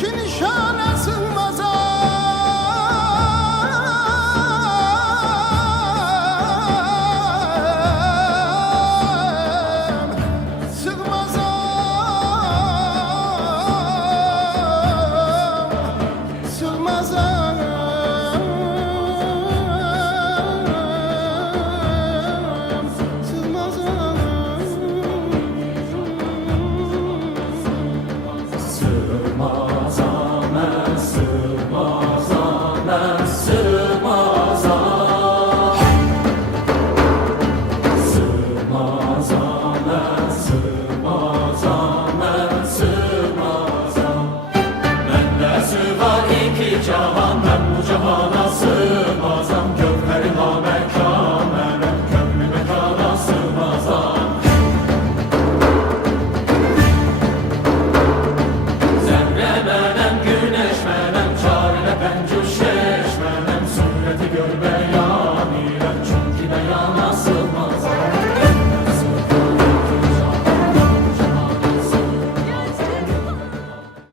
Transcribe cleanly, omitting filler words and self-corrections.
iki nişana sığmazam. Cahan ben bu cahana sığmazam, gövheri namekanem, kömrü mekana sığmazam. Zerre benem, güneş benem, çarine pencere